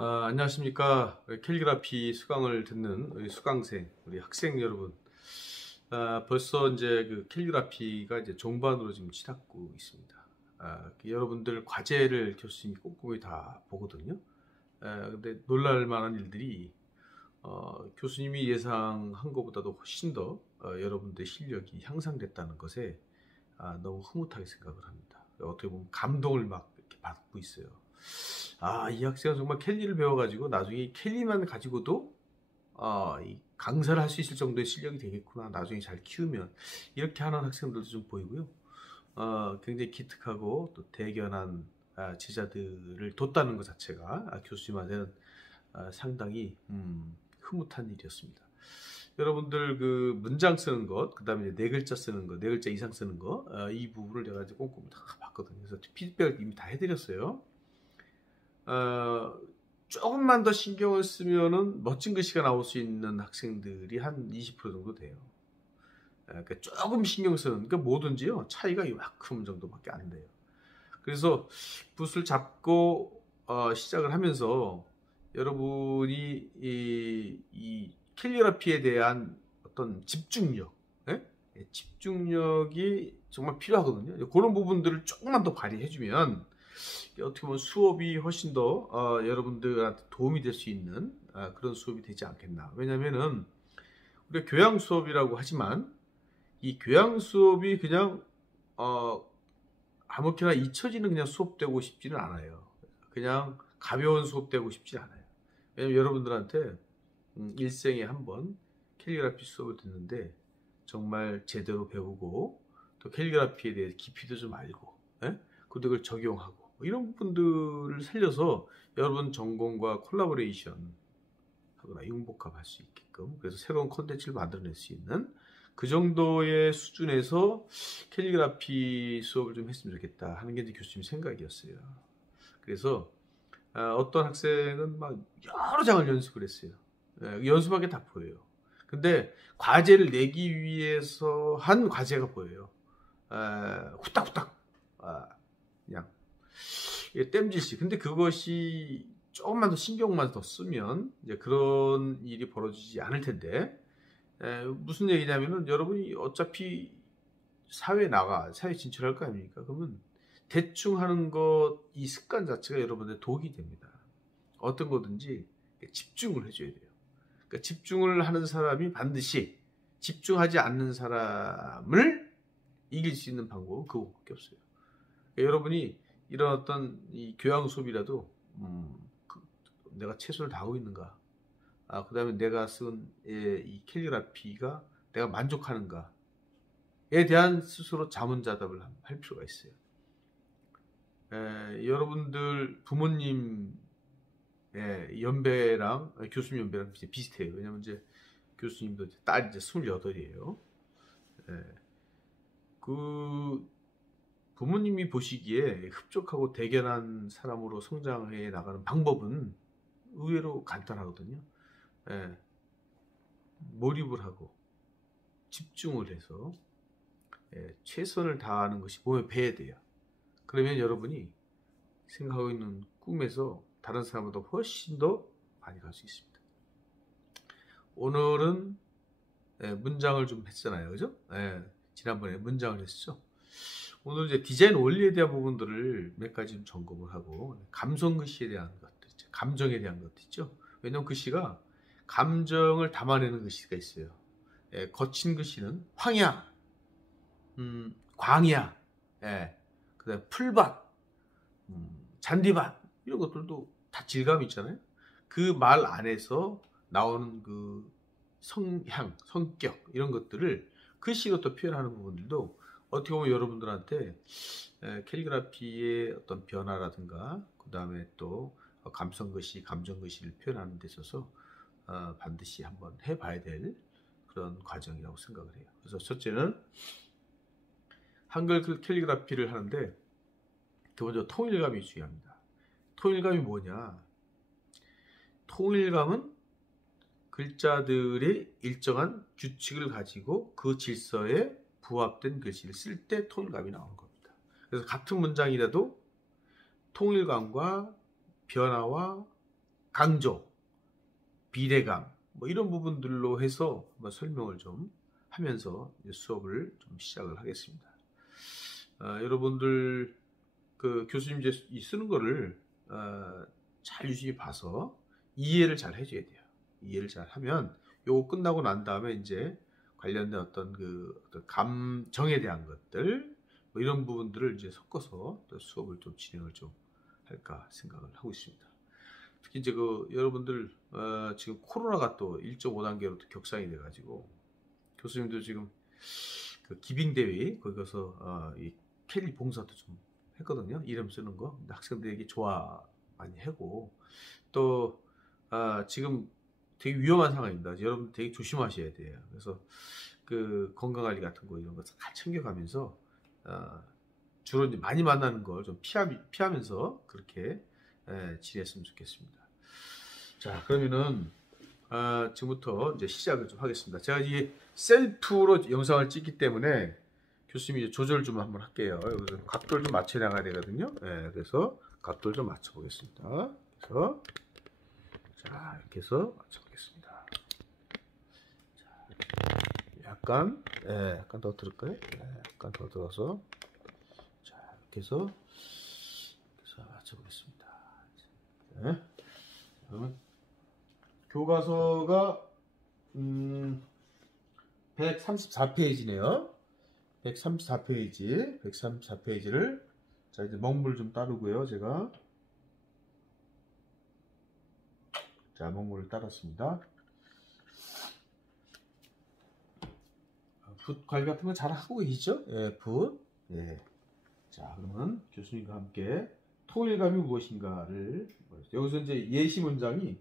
안녕하십니까. 캘리그라피 수강을 듣는 우리 수강생, 우리 학생 여러분. 벌써 이제 그 캘리그라피가 이제 종반으로 지금 치닫고 있습니다. 여러분들 과제를 교수님이 꼼꼼히 다 보거든요. 근데 놀랄 만한 일들이, 교수님이 예상한 것보다도 훨씬 더 여러분들의 실력이 향상됐다는 것에 너무 흐뭇하게 생각을 합니다. 어떻게 보면 감동을 막 이렇게 받고 있어요. 이 학생은 정말 캘리를 배워가지고 나중에 캘리만 가지고도 이 강사를 할 수 있을 정도의 실력이 되겠구나. 나중에 잘 키우면 이렇게 하는 학생들도 좀 보이고요. 굉장히 기특하고 또 대견한 제자들을 뒀다는 것 자체가 교수님한테는 상당히 흐뭇한 일이었습니다. 여러분들 그 문장 쓰는 것, 그 다음에 네 글자 쓰는 것, 네 글자 이상 쓰는 거, 이 부분을 내가 이제 꼼꼼히 다 봤거든요. 그래서 피드백을 이미 다 해드렸어요. 조금만 더 신경을 쓰면은 멋진 글씨가 나올 수 있는 학생들이 한 20% 정도 돼요. 그러니까 조금 신경 쓰는, 그러니까 뭐든지요, 차이가 이만큼 정도밖에 안 돼요. 그래서 붓을 잡고 시작을 하면서 여러분이 이 캘리그라피에 대한 어떤 집중력, 집중력이 정말 필요하거든요. 그런 부분들을 조금만 더 발휘해주면 어떻게 보면 수업이 훨씬 더 여러분들한테 도움이 될 수 있는 그런 수업이 되지 않겠나. 왜냐면은 우리가 교양 수업이라고 하지만 이 교양 수업이 그냥 아무렇게나 잊혀지는 그냥 수업 되고 싶지는 않아요. 그냥 가벼운 수업 되고 싶지 않아요. 왜냐면 여러분들한테 일생에 한 번 캘리그라피 수업을 듣는데 정말 제대로 배우고 또 캘리그라피에 대해 깊이도 좀 알고, 그걸 적용하고 이런 부분들을 살려서 여러분 전공과 콜라보레이션 하거나 융복합할 수 있게끔, 그래서 새로운 콘텐츠를 만들어낼 수 있는 그 정도의 수준에서 캘리그라피 수업을 좀 했으면 좋겠다 하는 게 이제 교수님 생각이었어요. 그래서 어떤 학생은 막 여러 장을 연습을 했어요. 연습하게 다 보여요. 근데 과제를 내기 위해서 한 과제가 보여요. 후딱후딱 그냥 땜질식. 근데 그것이 조금만 더 신경만 더 쓰면 이제 그런 일이 벌어지지 않을 텐데, 무슨 얘기냐면은 여러분이 어차피 사회에 진출할 거 아닙니까? 그러면 대충 하는 것, 이 습관 자체가 여러분의 독이 됩니다. 어떤 거든지 집중을 해줘야 돼요. 그러니까 집중을 하는 사람이 반드시 집중하지 않는 사람을 이길 수 있는 방법은 그거밖에 없어요. 그러니까 여러분이 이런 어떤 이 교양 수업이라도 내가 최선을 다하고 있는가, 그 다음에 내가 쓴 이 캘리그라피가 내가 만족하는가에 대한 스스로 자문자답을 할 필요가 있어요. 여러분들 부모님 연배랑 교수님 연배랑 비슷해요. 왜냐면 이제 교수님도 딸이 이제 28이에요. 그 부모님이 보시기에 흡족하고 대견한 사람으로 성장해 나가는 방법은 의외로 간단하거든요. 몰입을 하고 집중을 해서 최선을 다하는 것이 몸에 배야 돼요. 그러면 여러분이 생각하고 있는 꿈에서 다른 사람보다 훨씬 더 많이 갈 수 있습니다. 오늘은 문장을 좀 했잖아요. 그죠? 지난번에 문장을 했죠. 오늘 이제 디자인 원리에 대한 부분들을 몇 가지 좀 점검을 하고, 감성 글씨에 대한 것들 있죠. 감정에 대한 것들 있죠. 왜냐면 글씨가 감정을 담아내는 글씨가 있어요. 거친 글씨는 황야, 광야, 그다음 풀밭, 잔디밭, 이런 것들도 다 질감이 있잖아요. 그 말 안에서 나오는 그 성향, 성격, 이런 것들을 글씨로 또 표현하는 부분들도 어떻게 보면 여러분들한테 캘리그라피의 어떤 변화라든가, 그 다음에 또 감성글씨, 감정글씨를 표현하는 데 있어서 반드시 한번 해봐야 될 그런 과정이라고 생각을 해요. 그래서 첫째는 한글 캘리그라피를 하는데 먼저 통일감이 중요합니다. 통일감이 뭐냐? 통일감은 글자들의 일정한 규칙을 가지고 그 질서에 부합된 글씨를 쓸 때 통일감이 나오는 겁니다. 그래서 같은 문장이라도 통일감과 변화와 강조, 비례감 뭐 이런 부분들로 해서 한번 설명을 좀 하면서 수업을 좀 시작을 하겠습니다. 여러분들 그 교수님 이제 쓰는 거를 잘 유심히 봐서 이해를 잘 해줘야 돼요. 이해를 잘 하면 요거 끝나고 난 다음에 이제 관련된 어떤 어떤 감정에 대한 것들 뭐 이런 부분들을 이제 섞어서 수업을 좀 진행을 좀 할까 생각을 하고 있습니다. 특히 이제 여러분들 지금 코로나가 또 1.5단계로 또 격상이 돼가지고 교수님도 지금 그 기빙 대회 거기 가서 이 캘리 봉사도 좀 했거든요. 이름 쓰는 거. 근데 학생들에게 좋아 많이 하고 또 지금 되게 위험한 상황입니다. 여러분 되게 조심하셔야 돼요. 그래서 그 건강관리 같은 거 이런 거 잘 챙겨가면서 주로 이제 많이 만나는 걸 좀 피하면서 그렇게 지냈으면 좋겠습니다. 자, 그러면은 지금부터 이제 시작을 좀 하겠습니다. 제가 이 셀프로 영상을 찍기 때문에 교수님이 조절 좀 한번 할게요. 여기서 각도를 좀 맞춰 나가야 되거든요. 그래서 각도를 좀 맞춰 보겠습니다. 그래서 자, 이렇게 해서 맞춰 보겠습니다. 약간 더 들을까요? 약간 더 들어서 자, 이렇게 해서 맞춰 보겠습니다. 그러면 교과서가 134페이지네요. 134페이지를 자 이제 먹물 좀 따르고요. 제가 자 먹물을 따랐습니다. 붓 관리 같은 거 잘 하고 계시죠? 붓. 자 그러면 교수님과 함께 통일감이 무엇인가를 여기서 이제 예시 문장이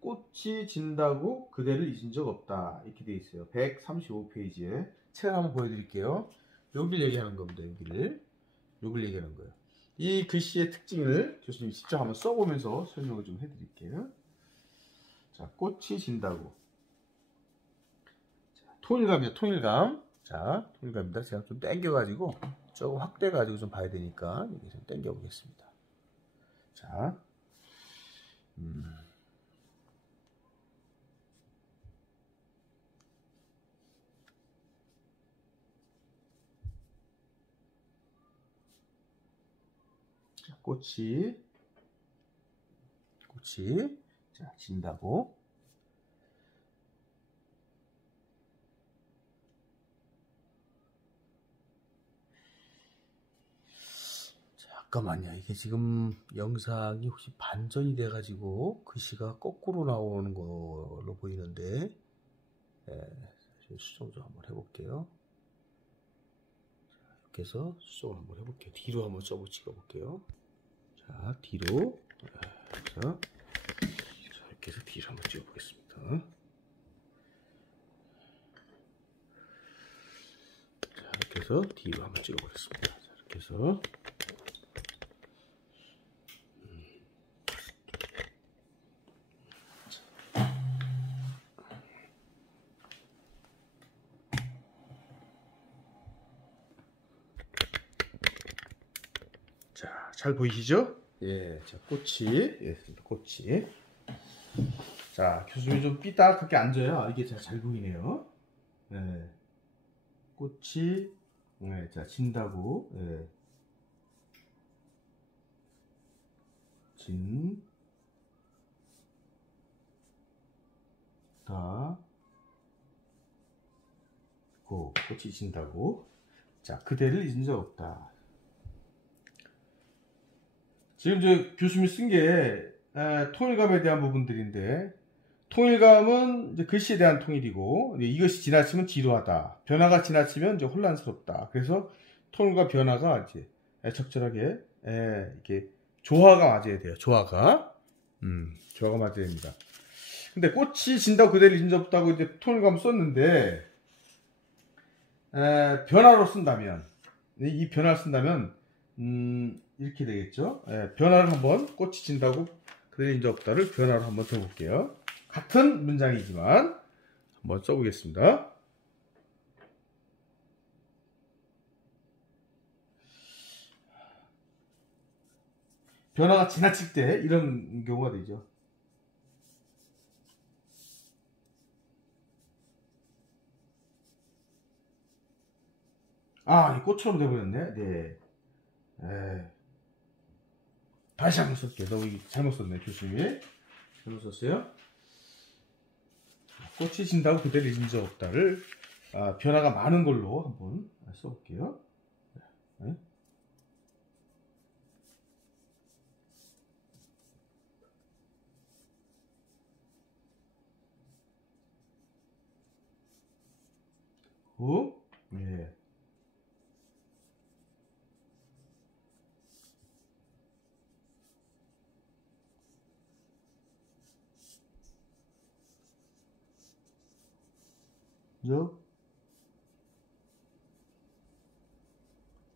꽃이 진다고 그대를 잊은 적 없다 이렇게 돼 있어요. 135페이지에 책을 한번 보여드릴게요. 여기를 얘기하는 겁니다. 여기를 얘기하는 거예요. 이 글씨의 특징을 교수님이 직접 한번 써보면서 설명을 좀 해드릴게요. 자, 꽃이 진다고. 자, 통일감이요, 통일감. 자, 통일감입니다. 제가 좀 당겨가지고 조금 확대가지고 좀 봐야 되니까 여기 좀 당겨 보겠습니다. 자, 꽃이 자, 진다고. 잠깐만요. 이게 지금 영상이 혹시 반전이 돼가지고 글씨가 거꾸로 나오는 걸로 보이는데 수정 좀 한번 해볼게요. 이렇게 해서 수정을 한번 해볼게요. 뒤로 한번 찍어볼게요. 자, 뒤로. 자, 이렇게 해서 뒤로 한번 찍어보겠습니다. 자, 이렇게 해서 뒤로 한번 찍어보겠습니다. 자, 이렇게 해서. 자, 잘 보이시죠? 자, 꽃이. 자, 교수님이 좀 삐딱하게 앉아야 이게 잘 보이네요. 꽃이, 자, 진다고. 꽃이 진다고. 자, 그대를 잊은 적 없다. 지금 저 교수님이 쓴 게 통일감에 대한 부분들인데, 통일감은 이제 글씨에 대한 통일이고, 이것이 지나치면 지루하다. 변화가 지나치면 이제 혼란스럽다. 그래서 통일과 변화가 이제 적절하게 이렇게 조화가 맞아야 돼요. 조화가 맞아야 됩니다. 근데 꽃이 진다고 그대를 잊은 적 없다고 이제 통일감 썼는데, 변화로 쓴다면, 이 변화를 쓴다면 이렇게 되겠죠. 변화를 한번 꽃이 진다고 그대를 잊은 적 없다를 변화로 한번 써볼게요. 같은 문장이지만 한번 써보겠습니다. 변화가 지나칠 때 이런 경우가 되죠. 아, 이 꽃처럼 돼버렸네. 네. 에, 다시 한번 쓸게요. 너무 잘못 썼네, 교수님이. 잘못 썼어요. 꽃이 진다고 그대로 잊은 적 없다를 변화가 많은 걸로 한번 써볼게요. 네. 오, 네. 적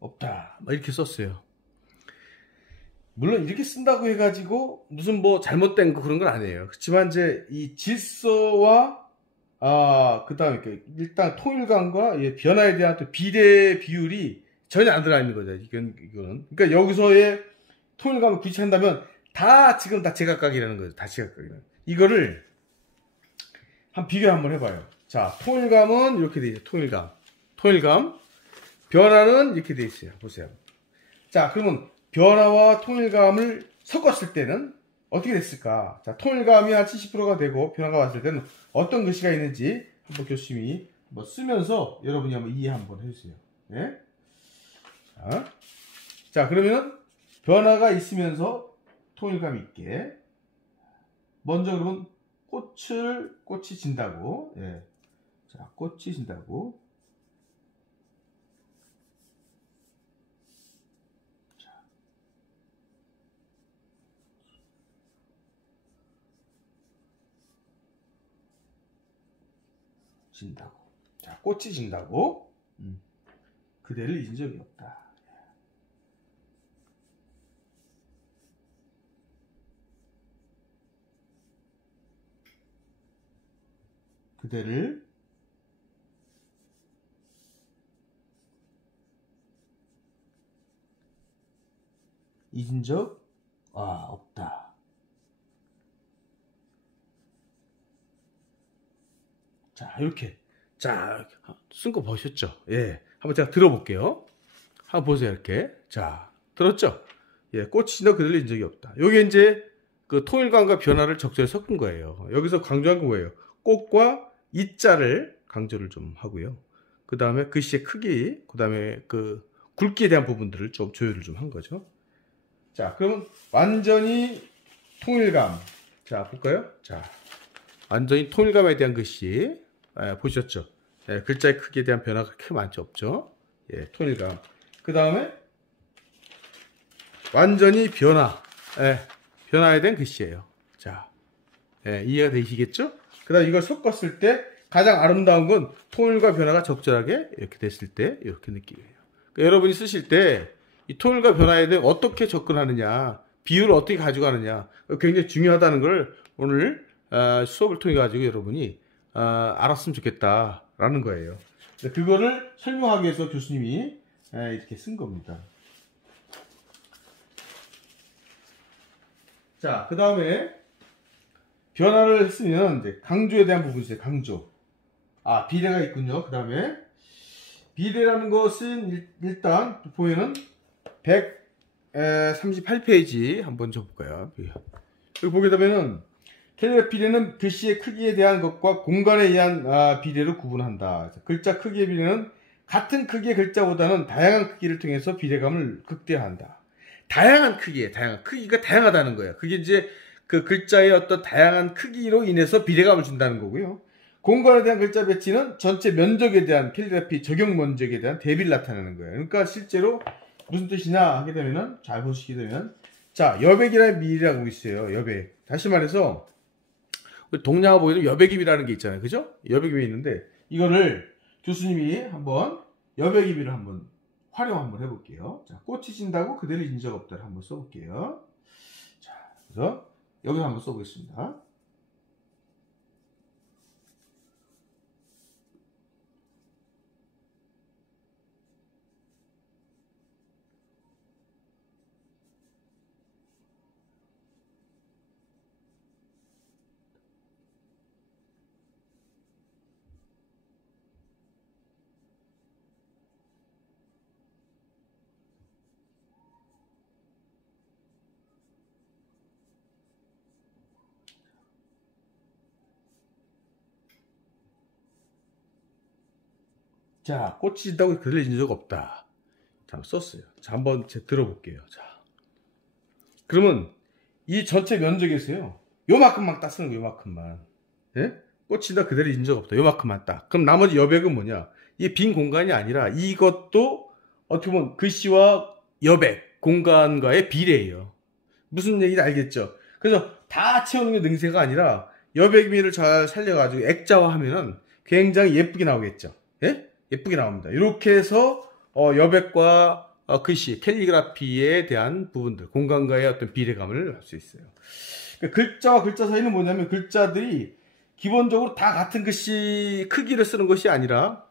없다. 막 이렇게 썼어요. 물론 이렇게 쓴다고 해가지고 무슨 뭐 잘못된 거 그런 건 아니에요. 그렇지만 이제 이 질서와 그다음에 일단 통일감과 변화에 대한 또 비례 비율이 전혀 안 들어가 있는 거죠. 이거는. 그러니까 여기서의 통일감을 구체한다면 지금 다 제각각이라는 거죠. 다 제각각이라는. 이거를 비교 한번 해봐요. 자, 통일감은 이렇게 돼 있어요. 통일감. 변화는 이렇게 돼 있어요. 보세요. 자, 그러면 변화와 통일감을 섞었을 때는 어떻게 됐을까? 자, 통일감이 한 70%가 되고 변화가 왔을 때는 어떤 글씨가 있는지 한번 교수님이 쓰면서 여러분이 한번 이해 한번 해주세요. 네? 자, 그러면은 변화가 있으면서 통일감 있게 먼저 그러면 꽃이 진다고. 예. 자, 꽃이 진다고. 진다고. 자, 꽃이 진다고. 그대를 잊은 적이 없다. 그대를 잊은 적 없다. 자, 이렇게. 자, 쓴 거 보셨죠? 예. 한번 제가 들어볼게요. 한번 보세요, 이렇게. 자, 들었죠? 예, 꽃이 진다 그대를 잊은 적이 없다. 요게 이제 그 통일감과 변화를 적절히 섞은 거예요. 여기서 강조한 건 뭐예요? 꽃과 이자를 강조를 좀 하고요. 그 다음에 글씨의 크기, 그 다음에 그 굵기에 대한 부분들을 좀 조율을 좀 한 거죠. 자, 그러면 완전히 통일감. 자, 볼까요? 자, 완전히 통일감에 대한 글씨. 보셨죠? 글자의 크기에 대한 변화가 크게 많지 없죠? 예, 통일감. 그 다음에 완전히 변화에 대한 글씨예요. 자, 이해가 되시겠죠? 그 다음 이걸 섞었을 때 가장 아름다운 건 통일과 변화가 적절하게 이렇게 됐을 때 이렇게 느낌이에요. 그러니까 여러분이 쓰실 때 이 통일과 변화에 대해 어떻게 접근하느냐, 비율을 어떻게 가져가느냐 굉장히 중요하다는 걸 오늘 수업을 통해 가지고 여러분이 알았으면 좋겠다라는 거예요. 그거를 설명하기 위해서 교수님이 이렇게 쓴 겁니다. 자, 그 다음에 변화를 했으면 이제 강조에 대한 부분이 있어요. 강조. 비례가 있군요. 그 다음에 비례라는 것은 일단 보면은 138페이지 한번 줘볼까요? 여기 보게 되면은 캘리그래피 비례는 글씨의 크기에 대한 것과 공간에 의한 비례를 구분한다. 글자 크기의 비례는 같은 크기의 글자보다는 다양한 크기를 통해서 비례감을 극대화한다. 다양한 크기가 다양하다는 거예요. 그게 이제 그 글자의 어떤 다양한 크기로 인해서 비례감을 준다는 거고요. 공간에 대한 글자 배치는 전체 면적에 대한 캘리그래피 적용 면적에 대한 대비를 나타내는 거예요. 그러니까 실제로 무슨 뜻이냐 하게 되면은 잘 보시게 되면 자, 여백이라는 미라고 있어요. 여백. 다시 말해서 동양화 보이는 여백입이라는 게 있잖아요. 그죠? 여백입이 있는데 이거를 교수님이 한번 여백입이를 한번 활용 한번 해볼게요. 자, 꽃이 진다고 그대를 잊은 적 없다를 한번 써볼게요. 자, 그래서 여기서 한번 써보겠습니다. 자, 꽃이 진다고 글을 읽은 적 없다. 자, 썼어요. 자, 한번 들어볼게요. 자, 그러면 이 전체 면적에서요, 요만큼만 딱 쓰는 거, 요만큼만. 예? 꽃이 진다 그대로 읽은 적 없다. 요만큼만 딱. 그럼 나머지 여백은 뭐냐? 이게 빈 공간이 아니라 이것도 어떻게 보면 글씨와 여백 공간과의 비례예요. 무슨 얘기인지 알겠죠? 그래서 다 채우는 게 능세가 아니라 여백미를 잘 살려가지고 액자화하면은 굉장히 예쁘게 나오겠죠. 예? 예쁘게 나옵니다. 이렇게 해서 여백과 글씨, 캘리그라피에 대한 부분들, 공간과의 어떤 비례감을 할 수 있어요. 그러니까 글자와 글자 사이는 뭐냐면 글자들이 기본적으로 다 같은 글씨 크기를 쓰는 것이 아니라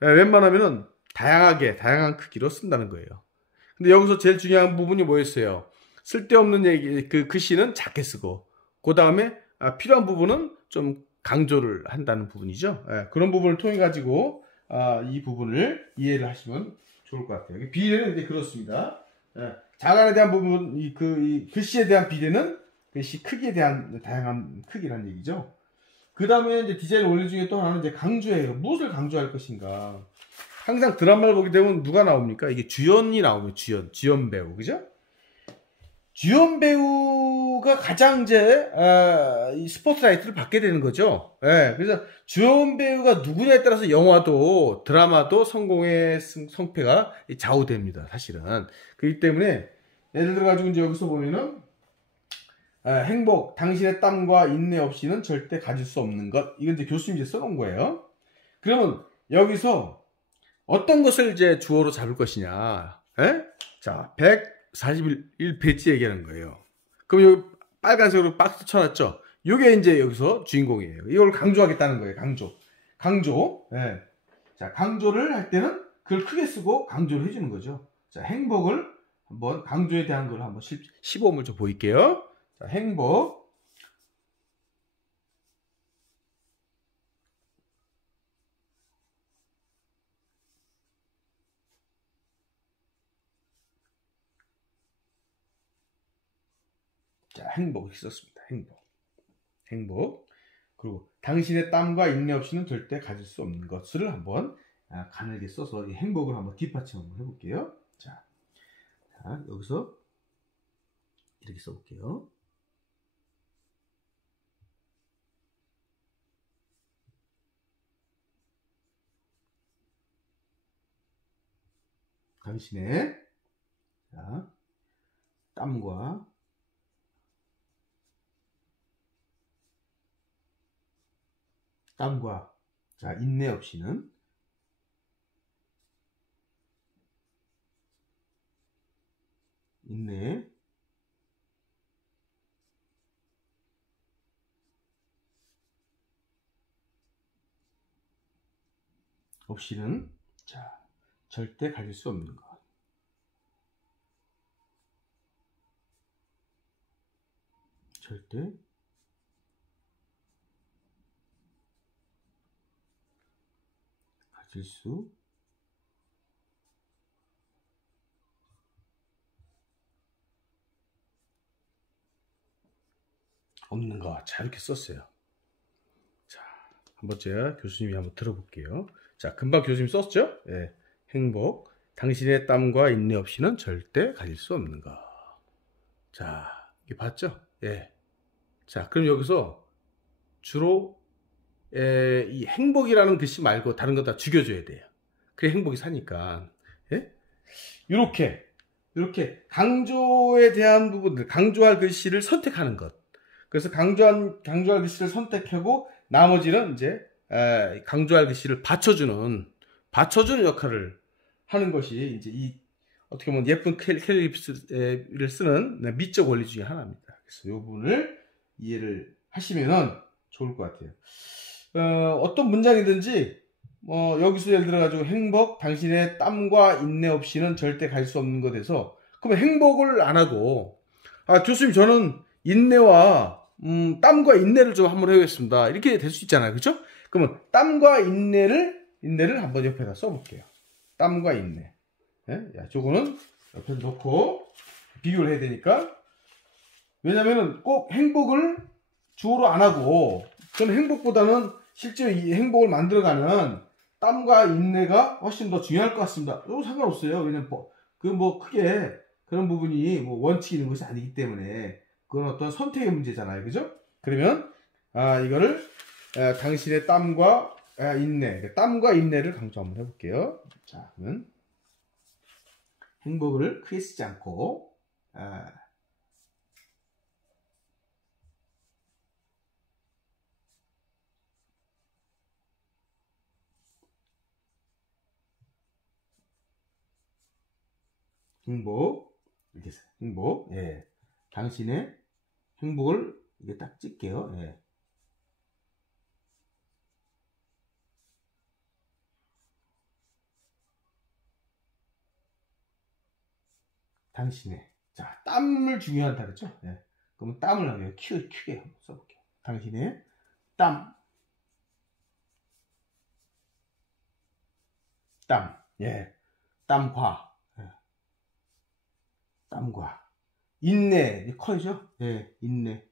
웬만하면은 다양한 크기로 쓴다는 거예요. 근데 여기서 제일 중요한 부분이 뭐였어요? 쓸데없는 얘기, 그 글씨는 작게 쓰고, 그 다음에 필요한 부분은 좀 강조를 한다는 부분이죠. 그런 부분을 통해 가지고 이 부분을 이해를 하시면 좋을 것 같아요. 비례는 이제 그렇습니다. 자간에 대한 부분, 이 글씨에 대한 비례는 글씨 크기에 대한 다양한 크기라는 얘기죠. 그 다음에 이제 디자인 원리 중에 또 하나는 이제 강조예요. 무엇을 강조할 것인가. 항상 드라마를 보게 되면 누가 나옵니까? 이게 주연이 나오면 주연 배우, 그죠? 주연 배우가 가장 이제 이 스포트라이트를 받게 되는 거죠. 예, 그래서 주연 배우가 누구냐에 따라서 영화도 드라마도 성공의 성패가 좌우됩니다. 사실은. 그렇기 때문에 예를 들어 가지고 이제 여기서 보면은 행복, 당신의 땀과 인내 없이는 절대 가질 수 없는 것. 이건 이제 교수님이 써놓은 거예요. 그러면 여기서 어떤 것을 이제 주어로 잡을 것이냐. 예? 자, 141페이지 얘기하는 거예요. 그럼 여기 빨간색으로 박스 쳐놨죠? 요게 이제 여기서 주인공이에요. 이걸 강조하겠다는 거예요. 강조. 예. 자, 강조를 할 때는 그걸 크게 쓰고 강조를 해주는 거죠. 자, 행복을 한번 강조에 대한 걸 한번 시범을 좀 보일게요. 자, 행복. 자, 행복 썼습니다. 행복. 그리고 당신의 땀과 인내 없이는 절대 가질 수 없는 것을 한번 가늘게 써서 이 행복을 한번 뒷받침 한번 해볼게요. 자, 여기서 이렇게 써볼게요. 당신의 땀과 자, 인내 없이는 자, 절대 가질 수 없는 것. 절대 가질 수 없는 것. 자, 이렇게 썼어요. 자, 한번 제가 교수님이 한번 들어볼게요. 자, 금방 교수님 썼죠? 예. 행복. 당신의 땀과 인내 없이는 절대 가질 수 없는 것. 자, 이게 봤죠? 예. 자, 그럼 여기서 주로 이 행복이라는 글씨 말고 다른 거 다 죽여줘야 돼요. 그래 행복이 사니까. 예? 이렇게 강조에 대한 부분들, 강조할 글씨를 선택하는 것. 그래서 강조할 글씨를 선택하고 나머지는 이제 강조할 글씨를 받쳐주는 역할을 하는 것이 이제 이 어떻게 보면 예쁜 캘리그래피를 쓰는 미적 원리 중에 하나입니다. 그래서 이 부분을 이해를 하시면은 좋을 것 같아요. 어떤 문장이든지 여기서 예를 들어 가지고 행복, 당신의 땀과 인내 없이는 절대 갈 수 없는 것에서 그러면 행복을 안 하고 교수님 저는 인내와 땀과 인내를 좀 한번 해보겠습니다. 이렇게 될 수 있잖아요. 그렇죠? 그러면 땀과 인내를 한번 옆에다 써볼게요. 땀과 인내. 예? 저거는 옆에 놓고 비교를 해야 되니까. 왜냐면은 꼭 행복을 주어로 안 하고 저는 행복보다는 실제로 이 행복을 만들어가는 땀과 인내가 훨씬 더 중요할 것 같습니다. 상관없어요. 왜냐면 크게 그런 부분이 뭐 원칙이 있는 것이 아니기 때문에 그건 어떤 선택의 문제잖아요. 그죠? 그러면 이거를 당신의 땀과 인내, 땀과 인내를 강조 한번 해볼게요. 자, 그러면 행복을 크게 쓰지 않고 행복 이렇게 써요. 행복. 예. 당신의 행복을 이게 딱 찍게요. 예. 당신의 자 땀을 중요하다 그랬죠? 예. 그럼 땀을 하게요. 크게 한번 써볼게요. 당신의 땀, 예, 땀과, 예. 땀과 인내, 커죠? 예, 인내.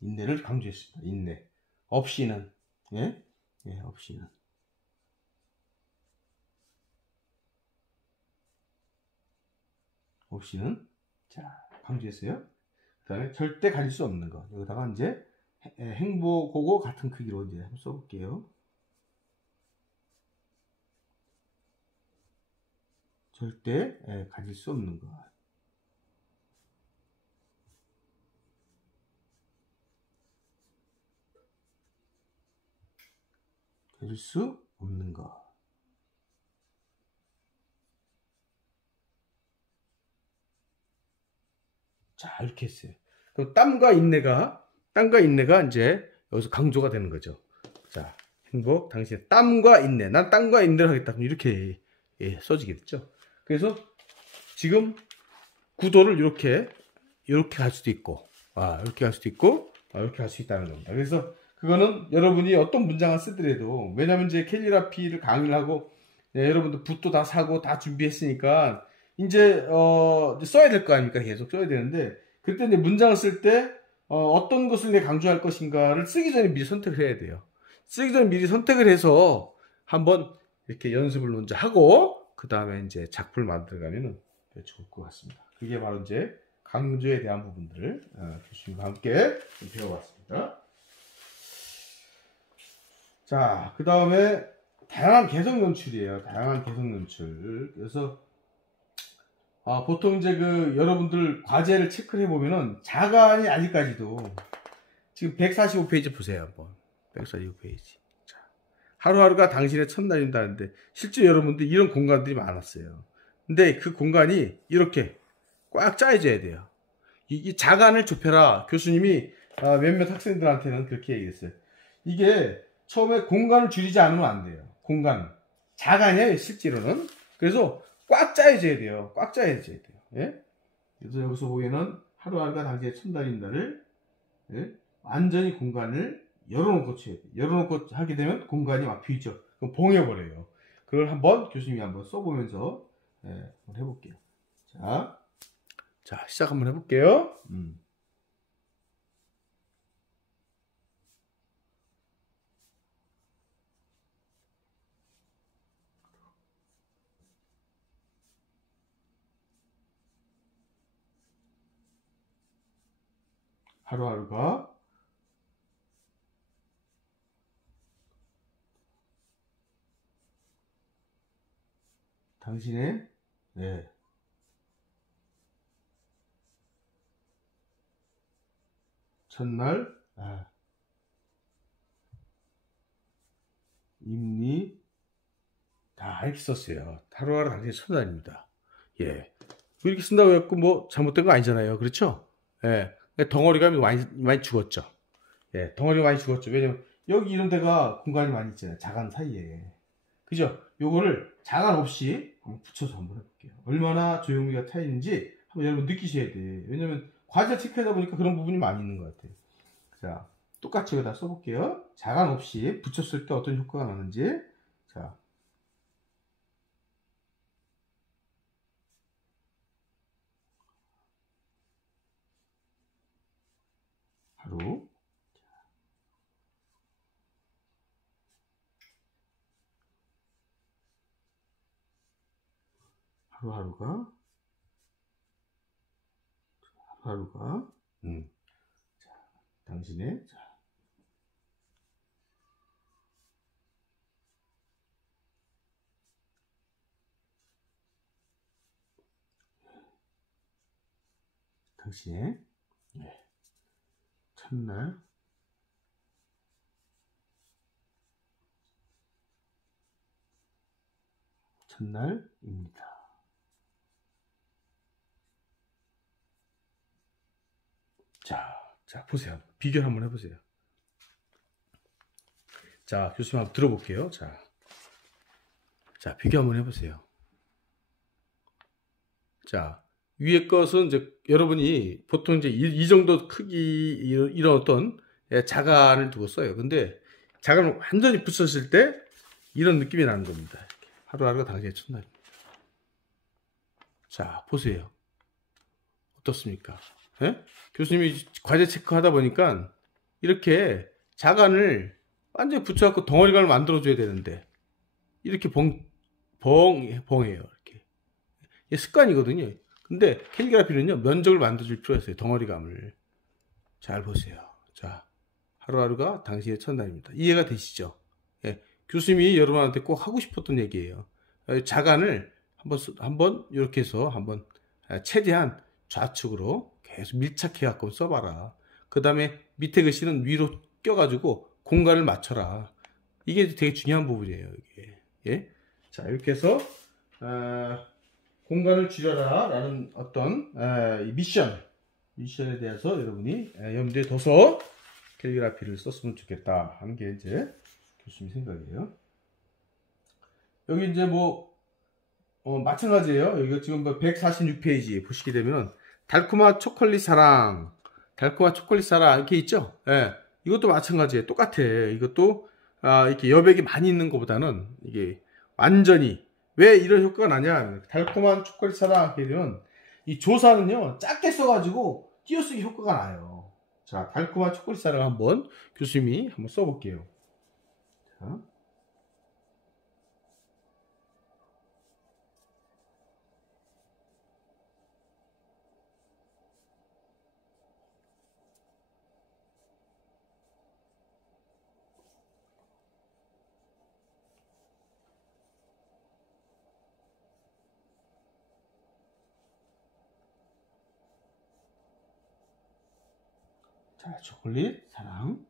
인내를 강조했습니다. 인내. 없이는, 예, 예, 없이는. 없이는, 자, 강조했어요. 그 다음에 절대 가질 수 없는 거. 여기다가 이제 행복하고 같은 크기로 이제 한번 써볼게요. 절대 가질 수 없는 것. 가질 수 없는 것. 자, 이렇게 했어요. 그럼 땀과 인내가 이제 여기서 강조가 되는 거죠. 자, 행복, 당신의 땀과 인내. 난 땀과 인내를 하겠다. 그럼 이렇게 써지게 됐죠. 그래서 지금 구도를 이렇게 갈 수도 있고, 이렇게 갈 수도 있고, 이렇게 갈 수 있다는 겁니다. 그래서 그거는 여러분이 어떤 문장을 쓰더라도, 왜냐면 이제 캘리그라피를 강의를 하고, 여러분들 붓도 다 사고 다 준비했으니까, 이제 써야 될 거 아닙니까? 계속 써야 되는데, 그때 이제 문장을 쓸 때, 어떤 것을 내 강조할 것인가를 쓰기 전에 미리 선택을 해야 돼요. 쓰기 전에 미리 선택을 해서 한번 이렇게 연습을 먼저 하고, 그 다음에 이제 작품을 만들어가면 좋을 것 같습니다. 그게 바로 이제 강조에 대한 부분들을 교수님과 함께 배워봤습니다. 자, 그 다음에 다양한 개성 연출이에요. 다양한 개성 연출. 그래서 보통 이제 여러분들 과제를 체크를 해보면은 자간이 아직까지도 지금 145페이지 보세요. 한번 145페이지. 자, 하루하루가 당신의 첫날인다는데 실제 여러분들 이런 공간들이 많았어요. 근데 그 공간이 이렇게 꽉 짜여져야 돼요. 이 자간을 좁혀라. 교수님이 몇몇 학생들한테는 그렇게 얘기했어요. 이게 처음에 공간을 줄이지 않으면 안 돼요. 공간. 자간이에요, 실제로는. 그래서 꽉 짜여져야 돼요. 꽉 짜여져야 돼요. 예? 그래서 여기서 보기에는 하루하루가 당신의 첫날인다를 완전히 공간을 열어놓고 쳐야 돼요. 열어놓고 하게 되면 공간이 막 비죠. 그럼 봉해버려요. 그걸 한번 교수님이 한번 써보면서 한번 해볼게요. 자, 시작 한번 해볼게요. 하루하루가 당신의 첫날 입니다. 이렇게 썼어요. 하루하루 당신의 첫날입니다. 예. 이렇게 쓴다고 해갖고 뭐 잘못된 거 아니잖아요. 그렇죠? 예. 덩어리가 많이 죽었죠. 예. 덩어리가 많이 죽었죠. 왜냐면 여기 이런 데가 공간이 많이 있잖아요. 자간 사이에. 그죠? 요거를 자간 없이 한번 붙여서 한번 해볼게요. 얼마나 조형미가 타 있는지 한번 여러분 느끼셔야 돼요. 왜냐면 과제 체크하다 보니까 그런 부분이 많이 있는 것 같아요. 자, 똑같이 여기다 써볼게요. 자간 없이 붙였을 때 어떤 효과가 나는지. 자, 하루 하루하루가 하루하루가 자, 당신의 자, 당신의 네, 첫날입니다. 자, 보세요. 비교를 한번 해보세요. 자, 교수님 한번 들어볼게요. 자, 비교 한번 해보세요. 자, 위에 것은 이제 여러분이 보통 이제 이 정도 크기 이런 어떤 자간을 두고 써요. 근데 자간을 완전히 붙였을 때 이런 느낌이 나는 겁니다. 하루하루가 당신의 첫날입니다. 자, 보세요. 어떻습니까? 예? 교수님이 과제 체크하다 보니까 이렇게 자간을 완전히 붙여갖고 덩어리감을 만들어줘야 되는데 이렇게 벙해요. 이렇게. 이게 습관이거든요. 근데 캘리그라피는요, 면적을 만들어줄 필요가 있어요. 덩어리감을. 잘 보세요. 자, 하루하루가 당신의 첫날입니다. 이해가 되시죠? 예, 교수님이 여러분한테 꼭 하고 싶었던 얘기예요. 자간을 한번 이렇게 해서 한번 최대한 좌측으로 계속 밀착해 갖고 써봐라. 그 다음에 밑에 글씨는 위로 껴가지고 공간을 맞춰라. 이게 되게 중요한 부분이에요. 이게. 예? 자, 이렇게 해서 공간을 줄여라 라는 어떤 미션에 대해서 여러분이 염두에 둬서 캘리그라피를 썼으면 좋겠다 하는 게 이제 교수님 생각이에요. 여기 이제 마찬가지예요. 여기 지금 146페이지 보시게 되면 달콤한 초콜릿 사랑 이렇게 있죠. 예, 이것도 마찬가지예요. 똑같아. 이것도 이렇게 여백이 많이 있는 것보다는 이게 완전히 왜 이런 효과가 나냐? 달콤한 초콜릿 사랑 하게 되면 이 조사는요 작게 써가지고 띄어쓰기 효과가 나요. 자, 달콤한 초콜릿 사랑 한번 교수님이 한번 써볼게요. 자, 초콜릿 사랑.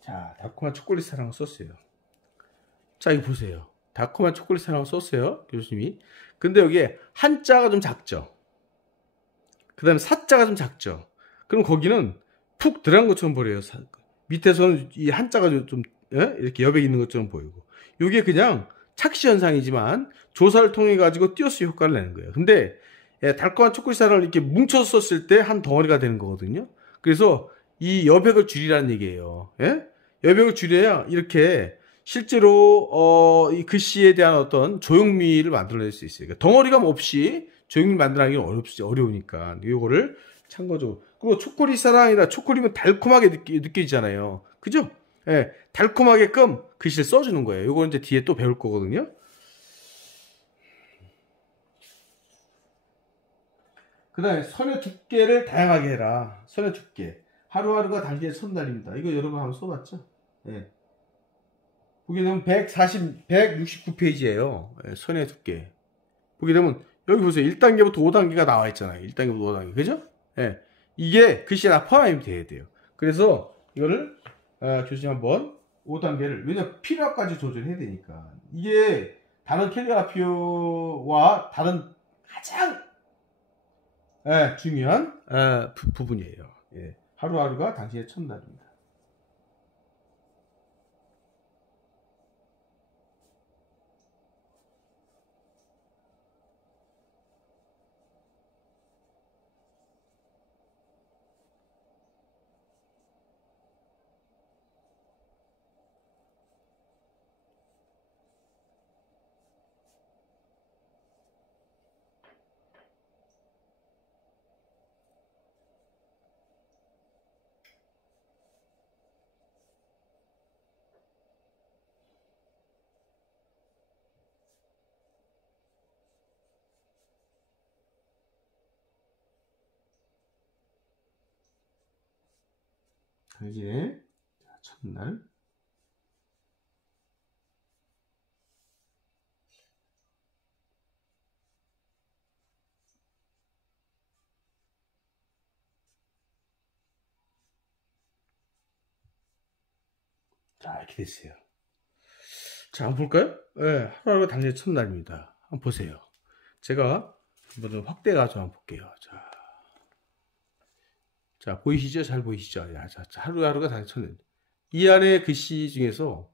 자, 달콤한 초콜릿 사랑을 썼어요. 자, 이거 보세요. 달콤한 초콜릿 사랑을 썼어요, 교수님이. 근데 여기에 한자가 좀 작죠. 그 다음에 사자가 좀 작죠. 그럼 거기는 푹 들어간 것처럼 보여요. 밑에서는 이 한자가 좀 이렇게 여백이 있는 것처럼 보이고, 이게 그냥 착시 현상이지만 조사를 통해 가지고 띄어쓰기 효과를 내는 거예요. 근데 달콤한 초콜릿 사랑을 이렇게 뭉쳐서 썼을 때 한 덩어리가 되는 거거든요. 그래서 이 여백을 줄이라는 얘기예요. 예? 여백을 줄여야 이렇게 실제로 이 글씨에 대한 어떤 조형미를 만들어낼 수 있어요. 그러니까 덩어리감 없이 조형미 만들어내기 어려우니까 이거를 참고적으로. 그리고 초콜릿 사랑이나 초콜릿은 달콤하게 느껴지잖아요. 그죠? 예, 달콤하게끔 글씨를 써주는 거예요. 이거 이제 뒤에 또 배울 거거든요. 그 다음에 선의 두께를 다양하게 해라. 선의 두께. 하루하루가 당신의 첫날입니다. 이거 여러분 한번 써봤죠? 예. 보게 되면 169페이지예요. 예, 선의 두께. 보게 되면 여기 보세요. 1단계부터 5단계가 나와 있잖아요. 1단계부터 5단계. 그죠? 예. 이게 글씨에 다 포함이 돼야 돼요. 그래서 이거를 교수님 한번 5단계를, 왜냐 필요까지 조절해야 되니까. 이게 다른 캘리그라피와 다른 가장 중요한 부분이에요. 예. 하루하루가 당신의 첫날입니다. 당신의 첫날. 자, 이렇게 됐어요. 자, 한번 볼까요? 네, 하루하루가 당신의 첫날입니다. 한번 보세요. 제가 한번 확대가지고 한번 볼게요. 자, 보이시죠? 잘 보이시죠? 야, 자, 하루하루가 당신의 첫날. 이 안에 글씨 중에서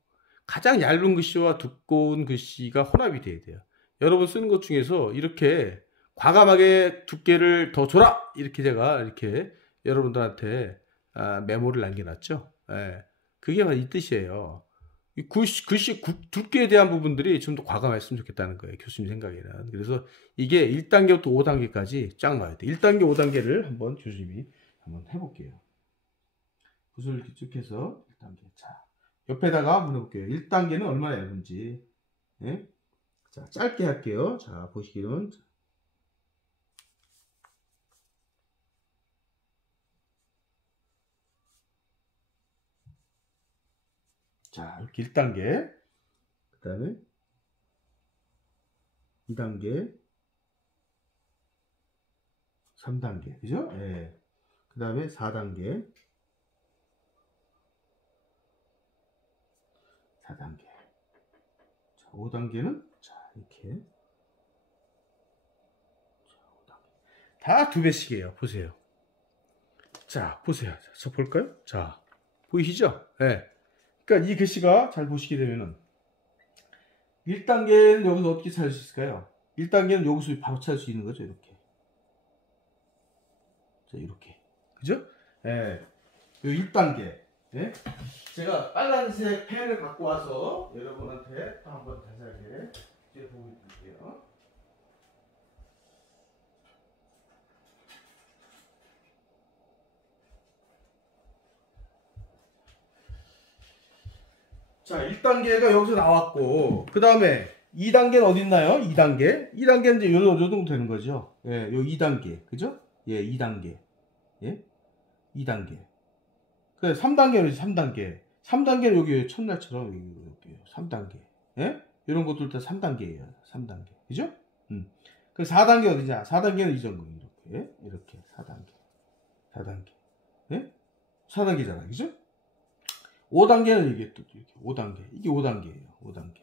가장 얇은 글씨와 두꺼운 글씨가 혼합이 돼야 돼요. 여러분 쓰는 것 중에서 이렇게 과감하게 두께를 더 줘라! 이렇게 제가 이렇게 여러분들한테 메모를 남겨놨죠? 예. 그게 바로 이 뜻이에요. 이 글씨 두께에 대한 부분들이 좀 더 과감했으면 좋겠다는 거예요. 교수님 생각에는. 그래서 이게 1단계부터 5단계까지 쫙 나와야 돼. 1단계, 5단계를 한번 교수님이 한번 해볼게요. 붓을 이렇게 쭉 해서 1단계. 자, 옆에다가 한번 해볼게요. 1단계는 얼마나 얇은지. 예? 자, 짧게 할게요. 자, 보시기는. 자, 이렇게 1단계. 그 다음에 2단계. 3단계. 그죠? 예. 그 다음에 4단계. 4단계. 자, 5단계는 자, 이렇게. 자, 5단계. 다 2배씩이에요. 보세요. 자, 보세요. 저 볼까요? 자, 보이시죠? 예. 그러니까 이 글씨가 잘 보시게 되면은 1단계는 여기서 어떻게 찾을 수 있을까요? 1단계는 여기서 바로 찾을 수 있는 거죠. 이렇게. 자, 이렇게. 그죠? 예. 요 1단계. 예? 제가 빨간색 펜을 갖고 와서 여러분한테 또 한번 자세하게 보여드릴게요. 자, 1단계가 여기서 나왔고, 그 다음에 2단계는 어디 있나요? 2단계. 2단계는 이제 요 정도 되는 거죠. 예, 요 2단계. 그죠? 예, 2단계. 예? 2단계. 그래, 3단계는 3단계. 3단계는 여기 첫날처럼 여기 3단계. 예? 이런 것들 다 3단계예요. 3단계. 그죠? 그 4단계 어디냐? 4단계는 이 정도. 이렇게 4단계. 4단계. 예? 4단계잖아. 그죠? 5단계는 이게 또 이렇게 5단계. 이게 5단계예요. 5단계.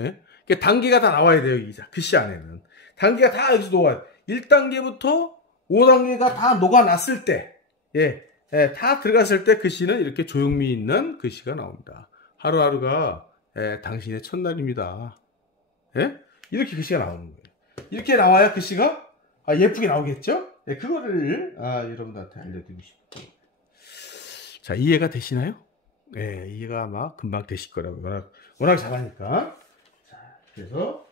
예? 그러니까 단계가 다 나와야 돼요. 이 글씨 안에는. 단계가 다 여기서 녹아요. 1단계부터 5단계가 다 녹아났을 때, 예, 예, 다 들어갔을 때 글씨는 이렇게 조용미 있는 글씨가 나옵니다. 하루하루가 당신의 첫날입니다. 예? 이렇게 글씨가 나오는 거예요. 이렇게 나와야 글씨가 예쁘게 나오겠죠? 예, 그거를 여러분들한테 알려드리고 싶어요. 자, 이해가 되시나요? 예, 이해가 아마 금방 되실 거라고. 워낙 잘하니까. 자, 그래서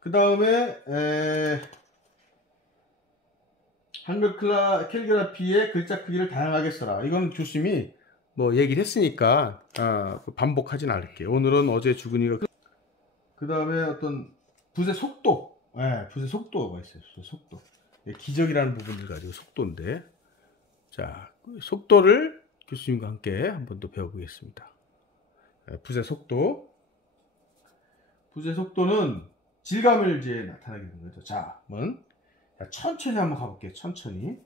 그 다음에 한글 캘리그라피의 글자 크기를 다양하게 써라. 이건 교수님이 뭐 얘기를 했으니까 반복하진 않을게요. 오늘은 어제 주근이가 그 다음에 어떤 붓의 속도, 붓의 속도가 있어요. 속도. 기적이라는 부분을 가지고 속도인데, 자, 속도를 교수님과 함께 한 번 더 배워보겠습니다. 붓의 속도. 붓의 속도는 질감을 이제 나타나게 되는 거죠. 자, 한번 천천히 한번 가볼게요. 천천히.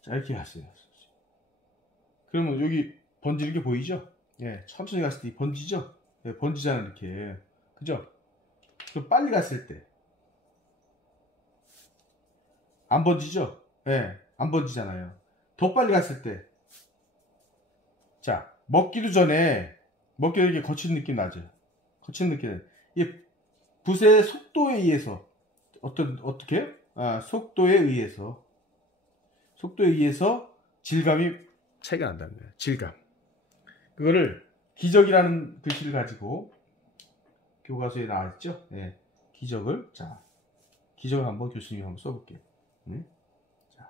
자, 이렇게 갔어요. 그러면 여기 번지는 게 보이죠? 예, 천천히 갔을 때 번지죠? 예, 번지잖아요, 이렇게. 그죠? 그럼 빨리 갔을 때. 안 번지죠? 예, 안 번지잖아요. 더 빨리 갔을 때. 자, 먹기도 전에, 이렇게 거친 느낌 나죠? 거친 느낌. 이 붓의 속도에 의해서, 어떻게? 속도에 의해서 질감이 차이가 난다는 거예요. 질감. 그거를 기적이라는 글씨를 가지고 교과서에 나와있죠? 네. 기적을 한번 교수님이 한번 써볼게요. 네. 자,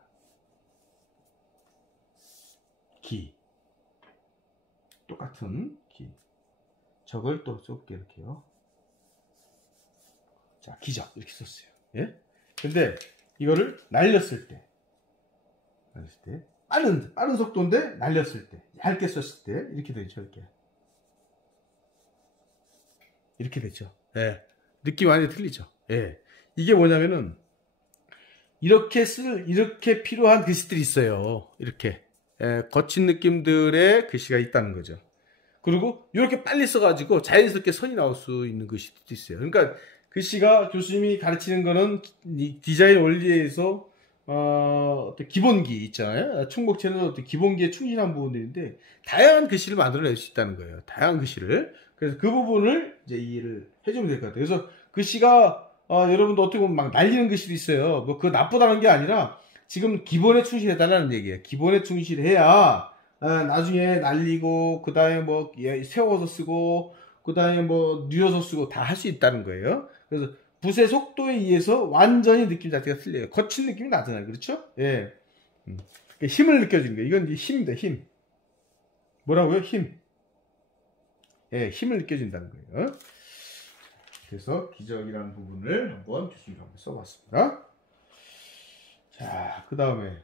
똑같은 적을 또 써볼게요. 이렇게요. 자, 기적 이렇게 썼어요. 예? 근데 이거를 날렸을 때 빠른 속도인데 날렸을 때 얇게 썼을 때 이렇게 되죠. 이렇게 되죠. 예. 느낌 많이 틀리죠. 예. 이게 뭐냐면은 이렇게 필요한 글씨들이 있어요. 이렇게 거친 느낌들의 글씨가 있다는 거죠. 그리고 이렇게 빨리 써가지고 자연스럽게 선이 나올 수 있는 글씨도 있어요. 그러니까 글씨가 교수님이 가르치는 거는 디자인 원리에서 어떤 기본기 있잖아요. 총목체는 어떤 기본기에 충실한 부분들인데 다양한 글씨를 만들어낼 수 있다는 거예요. 다양한 글씨를. 그래서 그 부분을 이제 이해를 해주면 될 것 같아요. 그래서 글씨가 여러분도 어떻게 보면 막 날리는 글씨도 있어요. 뭐 그거 나쁘다는 게 아니라 지금 기본에 충실해달라는 얘기예요. 기본에 충실해야 나중에 날리고 그 다음에 뭐 세워서 쓰고 그 다음에 뭐 뉘어서 쓰고 다 할 수 있다는 거예요. 그래서 붓의 속도에 의해서 완전히 느낌 자체가 틀려요. 거친 느낌이 나잖아요. 그렇죠? 예. 힘을 느껴지는 거예요. 이건 이제 힘입니다. 힘. 뭐라고요? 힘. 예, 힘을 느껴진다는 거예요. 그래서 기적이라는 부분을 한번 교수님 한번 써봤습니다. 자, 그 다음에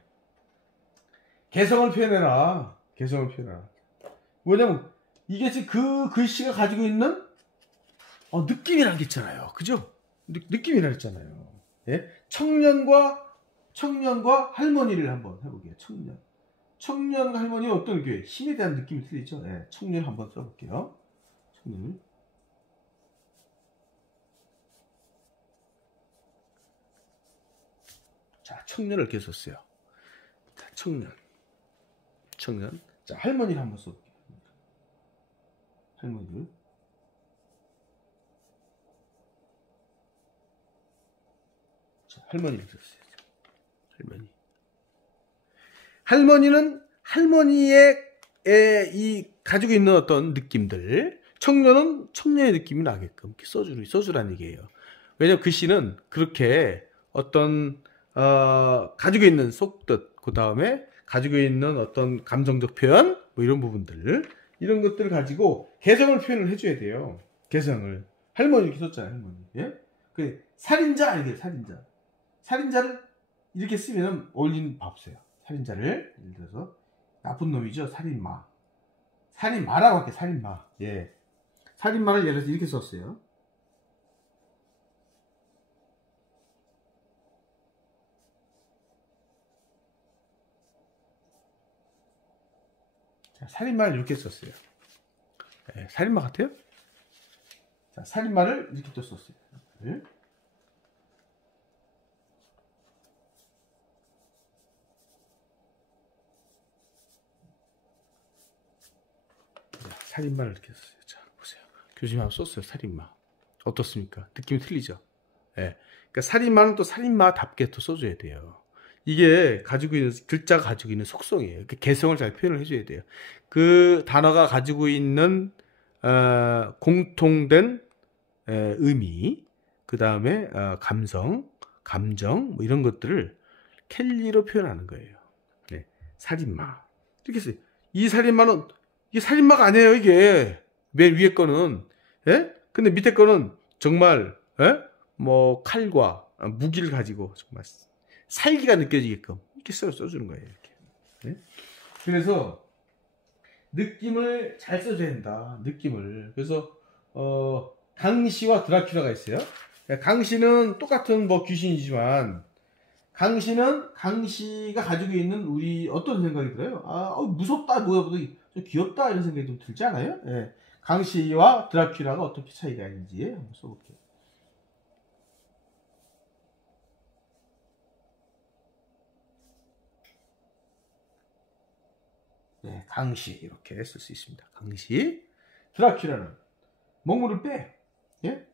개성을 표현해라. 개성을 표현해라. 뭐냐면 이게 지금 그 글씨가 가지고 있는 느낌이라는 게 있잖아요. 그죠? 느낌이라 했잖아요. 예? 청년과 할머니를 한번 해볼게요. 청년과 할머니는 어떤 느낌이에요? 힘에 대한 느낌이 틀리죠? 예, 청년 한번 써볼게요. 청년. 자, 청년을 이렇게 썼어요. 자, 청년. 자, 할머니를 한번 써볼게요. 할머니를. 자, 할머니를 썼어요. 할머니는 할머니의 이 가지고 있는 어떤 느낌들, 청년은 청년의 느낌이 나게끔 이렇게 써주라는 얘기예요. 왜냐면 글씨는 그렇게 어떤 가지고 있는 속뜻, 그 다음에 가지고 있는 어떤 감정적 표현, 뭐 이런 부분들, 이런 것들을 가지고 개성을 표현을 해줘야 돼요. 개성을. 할머니 이렇게 썼잖아요, 할머니. 예? 그 살인자 아니에요, 살인자. 살인자를 이렇게 쓰면 어울리는 밥 없어요. 살인자를 예를 들어서 나쁜 놈이죠, 살인마. 살인마라고 할게요, 살인마. 예. 살인마를 예를 들어서 이렇게 썼어요. 자, 살인마를 이렇게 썼어요. 예, 살인마 같아요? 자, 살인마를 이렇게 또 썼어요. 예? 살인마를 이렇게 썼어요. 자, 보세요. 교수님 한번 썼어요. 살인마. 어떻습니까? 느낌이 틀리죠? 예. 그러니까 살인마는 또 살인마답게 또 써줘야 돼요. 이게 가지고 있는, 글자가 가지고 있는 속성이에요. 그 개성을 잘 표현을 해줘야 돼요. 그 단어가 가지고 있는, 공통된 의미, 그 다음에 감성, 감정, 뭐 이런 것들을 켈리로 표현하는 거예요. 네. 살인마. 이렇게 써요. 이 살인마는, 이게 살인마가 아니에요, 이게. 맨 위에 거는. 예? 근데 밑에 거는 정말, 예? 뭐, 칼과 무기를 가지고 정말 살기가 느껴지게끔 이렇게 써주는 거예요, 이렇게. 예? 그래서, 느낌을 잘 써줘야 된다, 느낌을. 그래서, 강시와 드라큘라가 있어요. 강시는 똑같은 뭐 귀신이지만, 강시가 가지고 있는 우리 어떤 생각이 들어요? 무섭다, 뭐야, 좀 귀엽다, 이런 생각이 좀 들지 않아요? 예. 강시와 드라큘라가 어떻게 차이가 있는지 한번 써볼게요. 네, 강시 이렇게 쓸 수 있습니다. 강시. 드라큘라는 먹물을 빼. 예?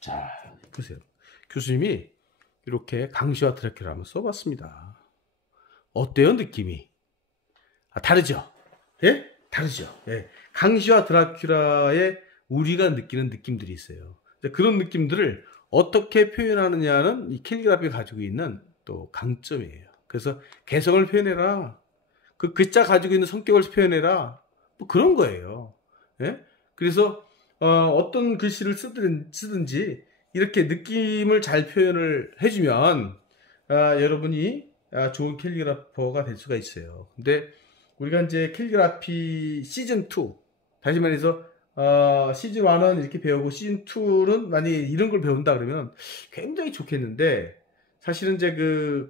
자, 보세요. 교수님이 이렇게 강시와 드라큘라 한번 써봤습니다. 어때요, 느낌이? 다르죠? 예? 다르죠? 예. 강시와 드라큘라의 우리가 느끼는 느낌들이 있어요. 그런 느낌들을 어떻게 표현하느냐는 이 캘리그라피가 가지고 있는 또 강점이에요. 그래서 개성을 표현해라. 그 글자 가지고 있는 성격을 표현해라. 뭐 그런 거예요. 예? 그래서 어떤 글씨를 쓰든지 이렇게 느낌을 잘 표현을 해주면 여러분이 좋은 캘리그라퍼가 될 수가 있어요. 근데 우리가 이제 캘리그라피 시즌 2, 다시 말해서 시즌 1은 이렇게 배우고 시즌 2는 만약에 이런 걸 배운다 그러면 굉장히 좋겠는데, 사실은 이제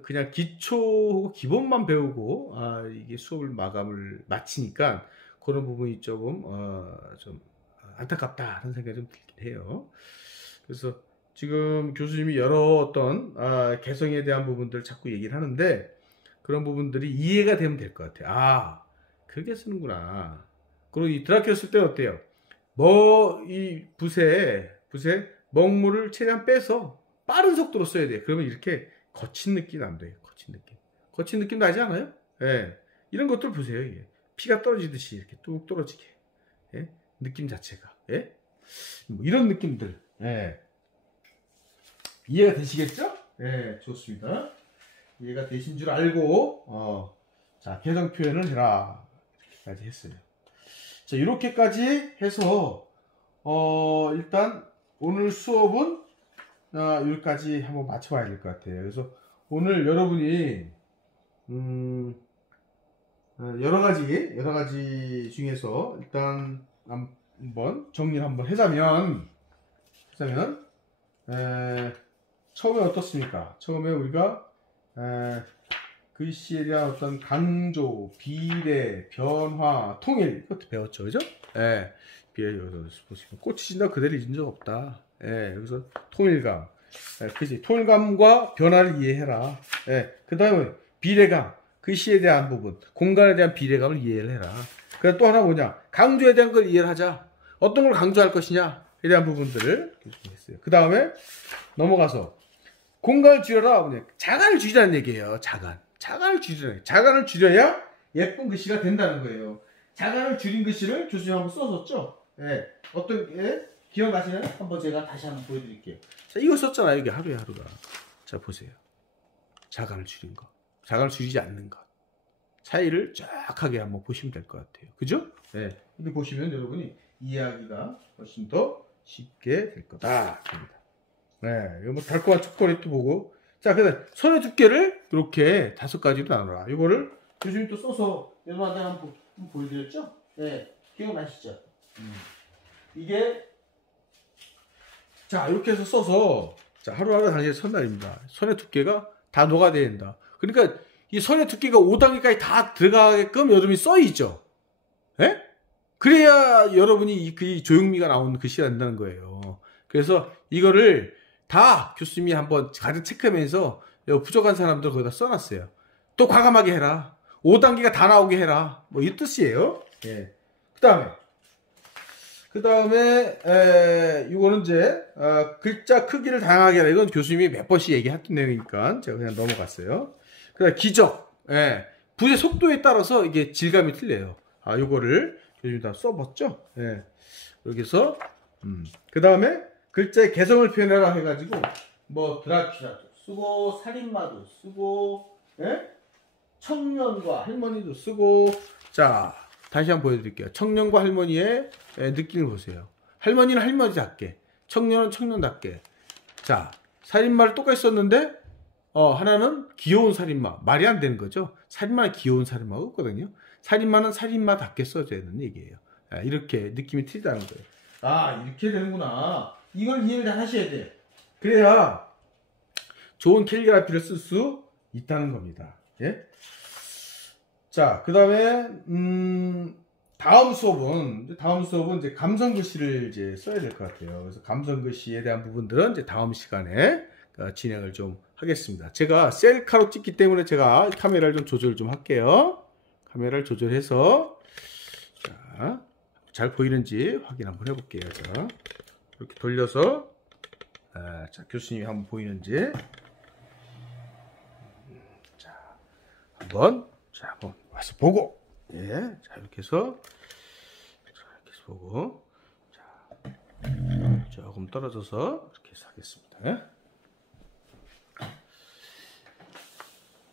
그냥 기초 기본만 배우고 이게 수업을 마치니까 그런 부분이 조금 좀 안타깝다 하는 생각이 좀 들긴 해요. 그래서 지금 교수님이 여러 어떤 개성에 대한 부분들 자꾸 얘기를 하는데, 그런 부분들이 이해가 되면 될 것 같아요. 그렇게 쓰는구나. 그리고 이 드라큘라 쓸 때는 어때요? 이 붓에 먹물을 최대한 빼서 빠른 속도로 써야 돼요. 그러면 이렇게 거친 느낌이 납니다. 거친 느낌 나지 않아요? 예. 이런 것들 보세요. 이게. 피가 떨어지듯이 이렇게 뚝 떨어지게. 예? 느낌 자체가. 예? 뭐 이런 느낌들. 예. 이해가 되시겠죠? 예, 좋습니다. 이해가 되신 줄 알고, 자, 개성 표현을 해라. 이렇게까지 했어요. 자, 이렇게까지 해서, 일단, 오늘 수업은, 여기까지 한번 맞춰봐야 될 것 같아요. 그래서, 오늘 여러분이, 여러 가지 중에서, 일단, 한번 정리를 한번 하자면, 처음에 어떻습니까? 처음에 우리가 글씨에 대한 어떤 강조, 비례, 변화, 통일 이것도 배웠죠, 그죠? 예, 비례 여기서 보시면 꽃이 진다 그대로 잊은 적 없다. 예, 여기서 통일감, 그지? 통일감과 변화를 이해해라. 예, 그 다음에 비례감, 글씨에 대한 부분, 공간에 대한 비례감을 이해를 해라. 그다음 또 하나 뭐냐? 강조에 대한 걸 이해를 하자. 어떤 걸 강조할 것이냐에 대한 부분들을 했어요. 그 다음에 넘어가서 공간을 줄여라. 자간을 줄이라는 얘기예요. 자간을 줄이라. 자간을 줄여야 예쁜 글씨가 된다는 거예요. 자간을 줄인 글씨를 교수님 한번 써줬죠. 예. 기억나시나요? 한번 제가 다시 한번 보여드릴게요. 자, 이거 썼잖아요. 이게 하루가. 자, 보세요. 자간을 줄인 거. 자간을 줄이지 않는 것. 차이를 쫙하게 한번 보시면 될 것 같아요. 그죠? 예. 이렇게 보시면 여러분이 이해하기가 훨씬 더 쉽게 될 거다. 네, 이거 뭐 달콤한 초콜릿도 보고. 자, 그다음 손의 두께를 이렇게 5가지로 나눠라. 이거를 교수님이 또 써서 여러분한테 한번 보여드렸죠? 네, 기억나시죠? 이게 자, 이렇게 해서 써서 자, 하루하루 당신의 첫날입니다. 손의 두께가 다 녹아야 된다. 그러니까 이 손의 두께가 5단계까지 다 들어가게끔 여러분이 써있죠. 예? 그래야 여러분이 그 조형미가 나오는 글씨가 된다는 거예요. 그래서 이거를 다 교수님이 한번 가득 체크하면서 부족한 사람들 거기다 써놨어요. 또 과감하게 해라. 5단계가 다 나오게 해라. 뭐 이 뜻이에요. 예. 그 다음에 이거는 이제 글자 크기를 다양하게 해라. 이건 교수님이 몇 번씩 얘기했던 내용이니까 제가 그냥 넘어갔어요. 그 다음에 기적. 예. 붓의 속도에 따라서 이게 질감이 틀려요. 요거를 교수님이 다 써봤죠. 예. 이렇게 해서 그 다음에 글자의 개성을 표현해라 해가지고 뭐 드라큘라도 쓰고 살인마도 쓰고, 예? 청년과 할머니도 쓰고. 자, 다시 한번 보여드릴게요. 청년과 할머니의 느낌을 보세요. 할머니는 할머니답게, 청년은 청년답게. 자, 살인마를 똑같이 썼는데 하나는 귀여운 살인마. 말이 안 되는 거죠. 살인마는 귀여운 살인마가 없거든요. 살인마는 살인마답게 써줘야 되는 얘기예요. 이렇게 느낌이 틀리다는 거예요. 이렇게 되는구나. 이걸 이해를 다 하셔야 돼요. 그래야 좋은 캘리그라피를 쓸 수 있다는 겁니다. 예? 자, 그 다음에 다음 수업은 이제 감성 글씨를 이제 써야 될 것 같아요. 그래서 감성 글씨에 대한 부분들은 이제 다음 시간에 진행을 좀 하겠습니다. 제가 셀카로 찍기 때문에 제가 카메라를 좀 조절 좀 할게요. 카메라를 조절해서 자, 잘 보이는지 확인 한번 해볼게요. 자, 이렇게 돌려서 자, 교수님이 한번 보이는지 자, 한번 와서 보고, 예, 자, 이렇게 해서 보고, 자, 조금 떨어져서 이렇게 해서 하겠습니다.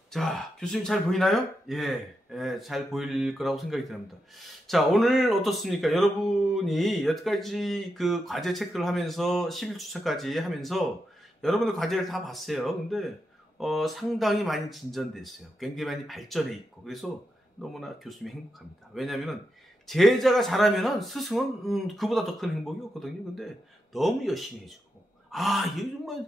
자, 교수님 잘 보이나요? 잘 보일 거라고 생각이 듭니다. 자, 오늘 어떻습니까? 여러분이 여태까지 그 과제 체크를 하면서 11주차까지 하면서 여러분들 과제를 다 봤어요. 근데 상당히 많이 진전됐어요. 굉장히 많이 발전해 있고, 그래서 너무나 교수님이 행복합니다. 왜냐면은 제자가 잘하면은 스승은 그보다 더 큰 행복이 없거든요. 근데 너무 열심히 해주고, 이게 정말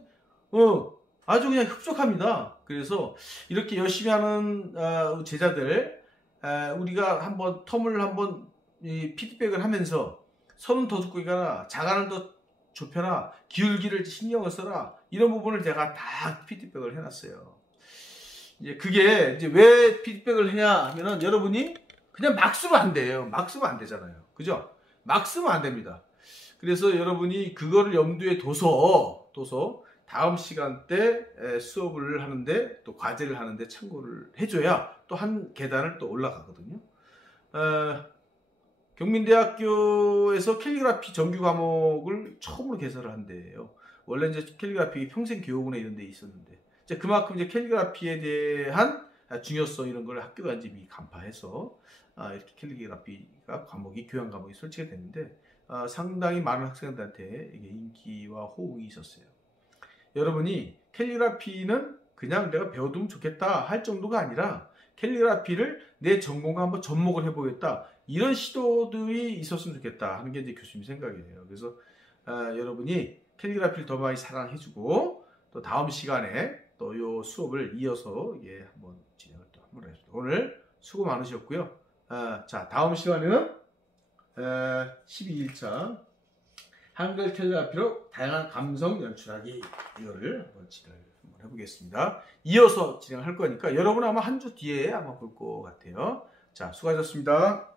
아주 그냥 흡족합니다. 그래서 이렇게 열심히 하는 제자들, 우리가 한번 텀을 한번 피드백을 하면서 선은 더 듣고 가라, 자간을 더 좁혀라, 기울기를 신경을 써라, 이런 부분을 제가 다 피드백을 해놨어요. 이제 그게 이제 왜 피드백을 해야 하면은 여러분이 그냥 막 쓰면 안 돼요. 막 쓰면 안 되잖아요. 그죠? 막 쓰면 안 됩니다. 그래서 여러분이 그거를 염두에 둬서 다음 시간 때 수업을 하는데, 또 과제를 하는데 참고를 해줘야 또 한 계단을 또 올라가거든요. 경민대학교에서 캘리그라피 정규 과목을 처음으로 개설을 한대요. 원래 이제 캘리그라피 평생 교육원에 이런 데 있었는데, 이제 그만큼 이제 캘리그라피에 대한 중요성 이런 걸 학교가 이제 간파해서 이렇게 캘리그라피가 과목이 교양 과목이 설치가 됐는데, 상당히 많은 학생들한테 이게 인기와 호응이 있었어요. 여러분이 캘리그라피는 그냥 내가 배워두면 좋겠다 할 정도가 아니라, 캘리그라피를 내 전공과 한번 접목을 해보겠다, 이런 시도들이 있었으면 좋겠다 하는 게 이제 교수님 생각이에요. 그래서 여러분이 캘리그라피를 더 많이 사랑해주고, 또 다음 시간에 또 요 수업을 이어서 한번 진행을 또 한번 해주세요. 오늘 수고 많으셨고요. 자, 다음 시간에는 12일차 한글 캘리그라피로 다양한 감성 연출하기, 이거를 한번 진행을 해보겠습니다. 이어서 진행할 거니까 여러분 아마 한 주 뒤에 아마 볼 것 같아요. 자, 수고하셨습니다.